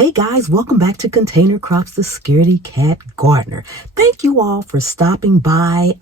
Hey guys, welcome back to Container Crops, the Scaredy Cat Gardener. Thank you all for stopping by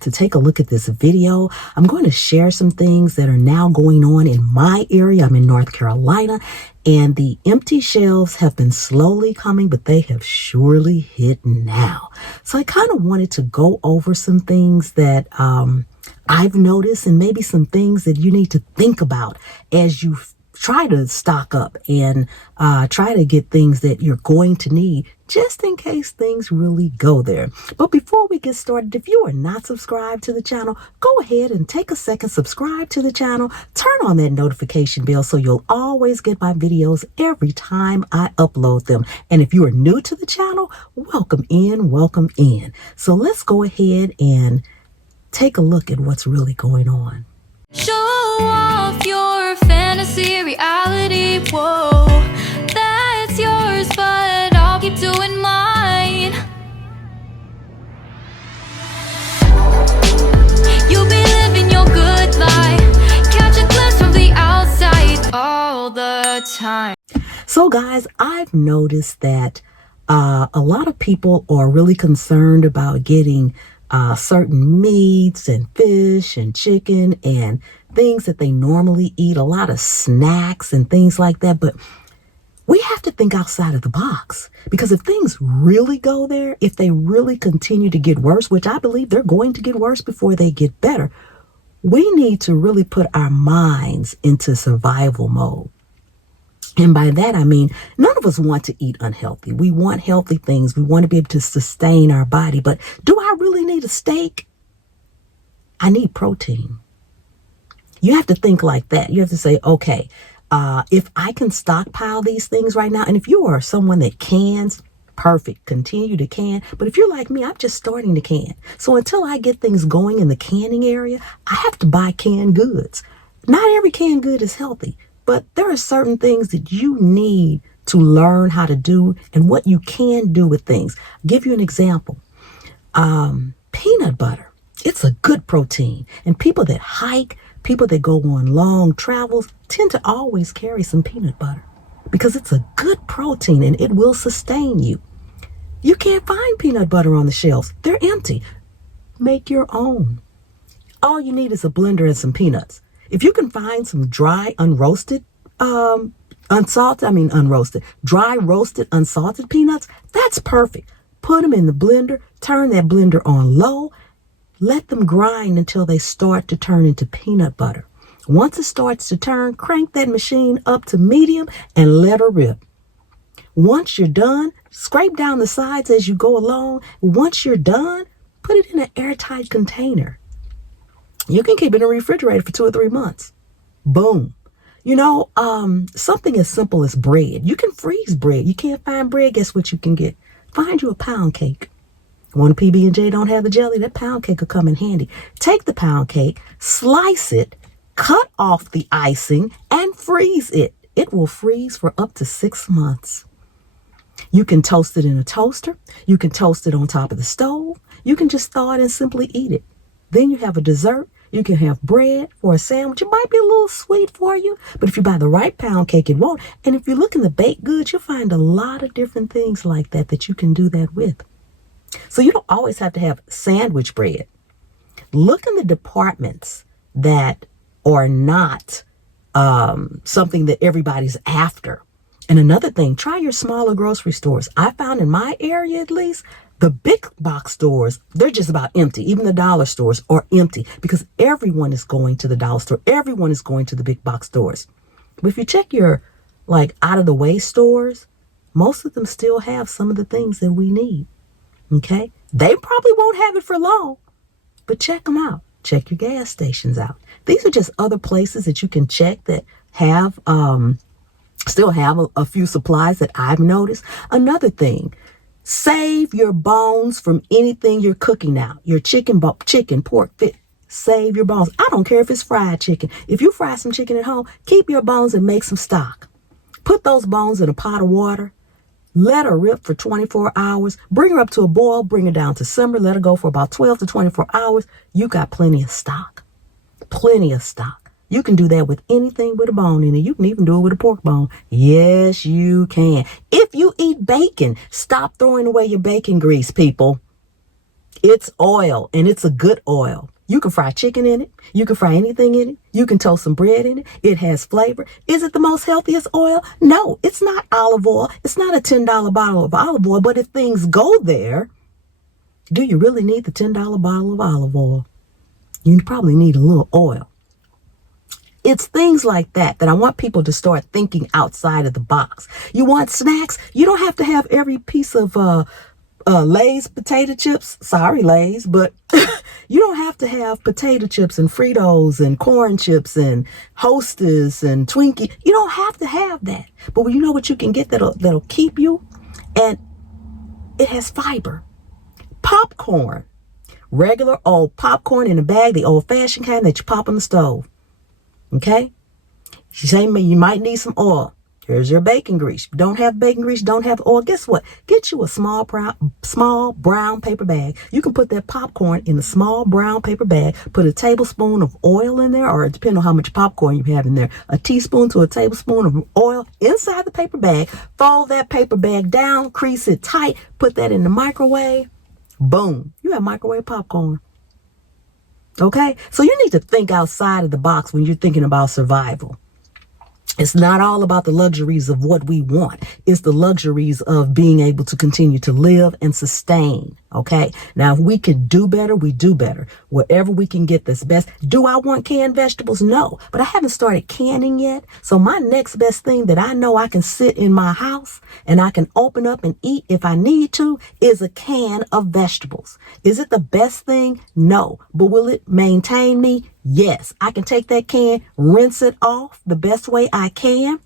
to take a look at this video. I'm going to share some things that are now going on in my area. I'm in North Carolina, and the empty shelves have been slowly coming, but they have surely hit now. So I kind of wanted to go over some things that I've noticed, and maybe some things that you need to think about as you try to stock up and try to get things that you're going to need just in case things really go there. But before we get started, if you are not subscribed to the channel, go ahead and take a second, subscribe to the channel, turn on that notification bell so you'll always get my videos every time I upload them. And if you are new to the channel, welcome in, welcome in. So let's go ahead and take a look at what's really going on. Show off your fantasy reality, whoa, that's yours, but I'll keep doing mine. You'll be living your good life, catch a glimpse from the outside all the time. So guys, I've noticed that a lot of people are really concerned about getting certain meats and fish and chicken and things that they normally eat, a lot of snacks and things like that. But we have to think outside of the box, because if things really go there, if they really continue to get worse, which I believe they're going to get worse before they get better, we need to really put our minds into survival mode. And by that, I mean, none of us want to eat unhealthy. We want healthy things. We want to be able to sustain our body. But do I really need a steak? I need protein. You have to think like that. You have to say, okay, if I can stockpile these things right now, and if you are someone that cans, perfect, continue to can. But if you're like me, I'm just starting to can. So until I get things going in the canning area, I have to buy canned goods. Not every canned good is healthy. But there are certain things that you need to learn how to do and what you can do with things. I'll give you an example. Peanut butter. It's a good protein. And people that hike, people that go on long travels tend to always carry some peanut butter because it's a good protein and it will sustain you. You can't find peanut butter on the shelves. They're empty. Make your own. All you need is a blender and some peanuts. If you can find some dry, unroasted, dry roasted, unsalted peanuts, that's perfect. Put them in the blender, turn that blender on low, let them grind until they start to turn into peanut butter. Once it starts to turn, crank that machine up to medium and let her rip. Once you're done, scrape down the sides as you go along. Once you're done, put it in an airtight container. You can keep it in a refrigerator for 2 or 3 months. Boom. You know, something as simple as bread. You can freeze bread. You can't find bread. Guess what you can get? Find you a pound cake. When a PB&J don't have the jelly, that pound cake will come in handy. Take the pound cake, slice it, cut off the icing, and freeze it. It will freeze for up to 6 months. You can toast it in a toaster. You can toast it on top of the stove. You can just thaw it and simply eat it. Then you have a dessert. You can have bread for a sandwich. It might be a little sweet for you, but if you buy the right pound cake, it won't. And if you look in the baked goods, you'll find a lot of different things like that you can do that with. So you don't always have to have sandwich bread. Look in the departments that are not something that everybody's after. And another thing, try your smaller grocery stores. I found in my area, at least, the big box stores, they're just about empty. Even the dollar stores are empty because everyone is going to the dollar store. Everyone is going to the big box stores. But if you check your out of the way stores, most of them still have some of the things that we need. Okay. They probably won't have it for long, but check them out. Check your gas stations out. These are just other places that you can check that have, still have a few supplies that I've noticed. Another thing, save your bones from anything you're cooking now. Your chicken, pork, fish. Save your bones. I don't care if it's fried chicken. If you fry some chicken at home, keep your bones and make some stock. Put those bones in a pot of water. Let her rip for 24 hours. Bring her up to a boil. Bring her down to simmer. Let her go for about 12 to 24 hours. You got plenty of stock. Plenty of stock. You can do that with anything with a bone in it. You can even do it with a pork bone. Yes, you can. If you eat bacon, stop throwing away your bacon grease, people. It's oil, and it's a good oil. You can fry chicken in it. You can fry anything in it. You can toast some bread in it. It has flavor. Is it the most healthiest oil? No, it's not olive oil. It's not a $10 bottle of olive oil. But if things go there, do you really need the $10 bottle of olive oil? You probably need a little oil. It's things like that that I want people to start thinking outside of the box. You want snacks? You don't have to have every piece of Lay's potato chips. Sorry, Lay's, but you don't have to have potato chips and Fritos and corn chips and Hostess and Twinkie. You don't have to have that. But you know what you can get that'll keep you? And it has fiber. Popcorn. Regular old popcorn in a bag, the old-fashioned kind that you pop on the stove. Okay? You say you might need some oil. Here's your bacon grease. You don't have bacon grease, don't have oil. Guess what? Get you a small brown paper bag. You can put that popcorn in a small brown paper bag. Put a tablespoon of oil in there, or depending on how much popcorn you have in there, a teaspoon to a tablespoon of oil inside the paper bag. Fold that paper bag down, crease it tight, put that in the microwave. Boom. You have microwave popcorn. Okay? So you need to think outside of the box when you're thinking about survival. It's not all about the luxuries of what we want. It's the luxuries of being able to continue to live and sustain. Okay. Now, if we can do better, we do better. Wherever we can get this best. Do I want canned vegetables? No, but I haven't started canning yet. So my next best thing that I know I can sit in my house and I can open up and eat if I need to is a can of vegetables. Is it the best thing? No. But will it maintain me? Yes. I can take that can, rinse it off the best way I can.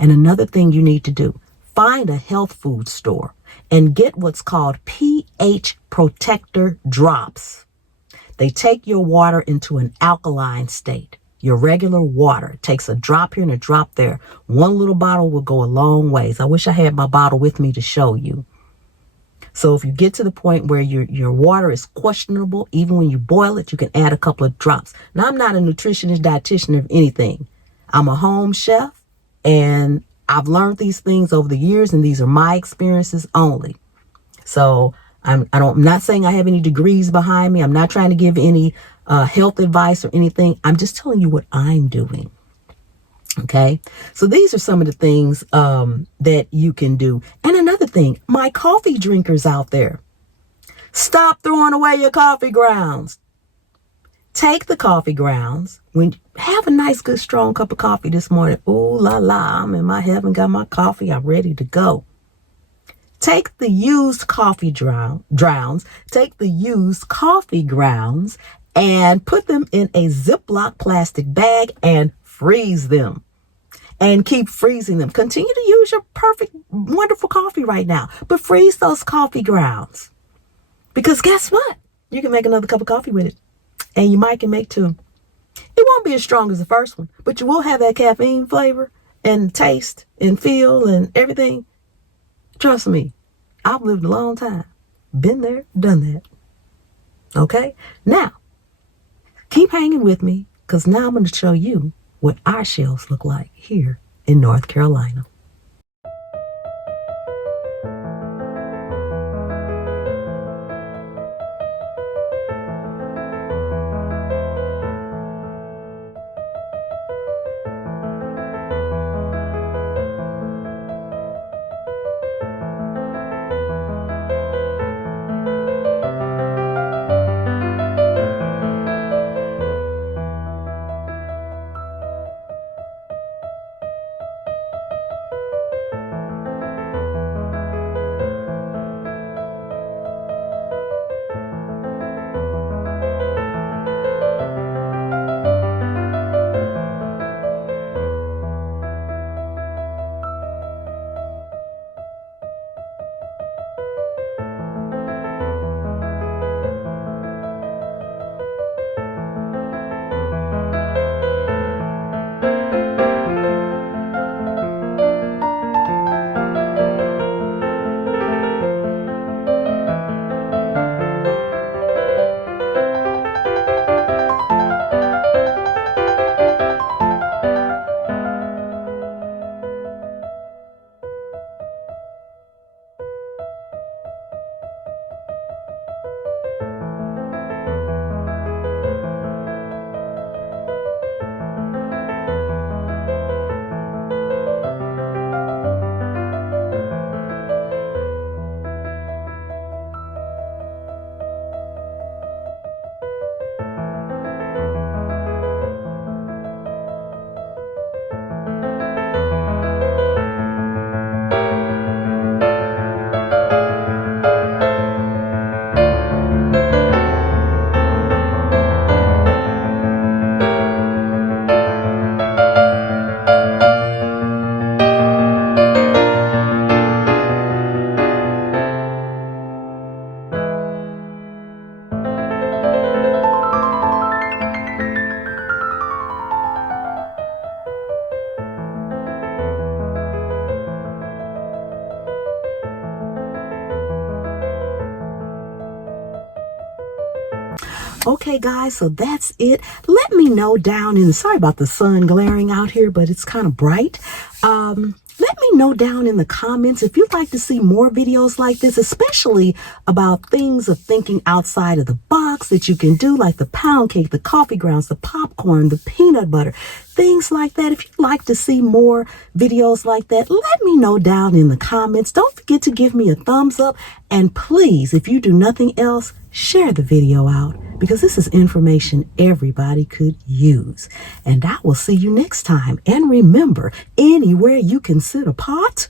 And another thing you need to do, find a health food store and get what's called pH protector drops. They take your water into an alkaline state. Your regular water takes a drop here and a drop there. One little bottle will go a long ways. I wish I had my bottle with me to show you. So if you get to the point where your water is questionable, even when you boil it, you can add a couple of drops. Now, I'm not a nutritionist, dietitian, or anything. I'm a home chef, and I've learned these things over the years, and these are my experiences only. So I'm not saying I have any degrees behind me. I'm not trying to give any health advice or anything. I'm just telling you what I'm doing. Okay, so these are some of the things that you can do. And another thing, my coffee drinkers out there, stop throwing away your coffee grounds. Take the coffee grounds. When have a nice, good, strong cup of coffee this morning. Ooh la la, I'm in my heaven, got my coffee. I'm ready to go. Take the used coffee grounds. Take the used coffee grounds and put them in a Ziploc plastic bag and freeze them. And keep freezing them. Continue to use your perfect, wonderful coffee right now. But freeze those coffee grounds. Because guess what? You can make another cup of coffee with it. And you might can make two. It won't be as strong as the first one. But you will have that caffeine flavor and taste and feel and everything. Trust me. I've lived a long time. Been there, done that. Okay? Now, keep hanging with me. Because now I'm going to show you what our shelves look like here in North Carolina. Okay, guys, so that's it. Let me know down in, sorry about the sun glaring out here, but it's kind of bright. Let me know down in the comments if you'd like to see more videos like this, especially about things of thinking outside of the box that you can do, like the pound cake, the coffee grounds, the popcorn, the peanut butter, things like that. If you'd like to see more videos like that, let me know down in the comments. Don't forget to give me a thumbs up. And please, if you do nothing else, share the video out, because this is information everybody could use. And I will see you next time. And remember, anywhere you can sit a pot,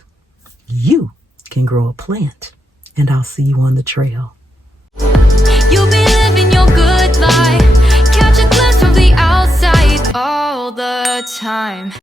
you can grow a plant. And I'll see you on the trail. You'll be living your good life. Catch a glimpse from the outside all the time.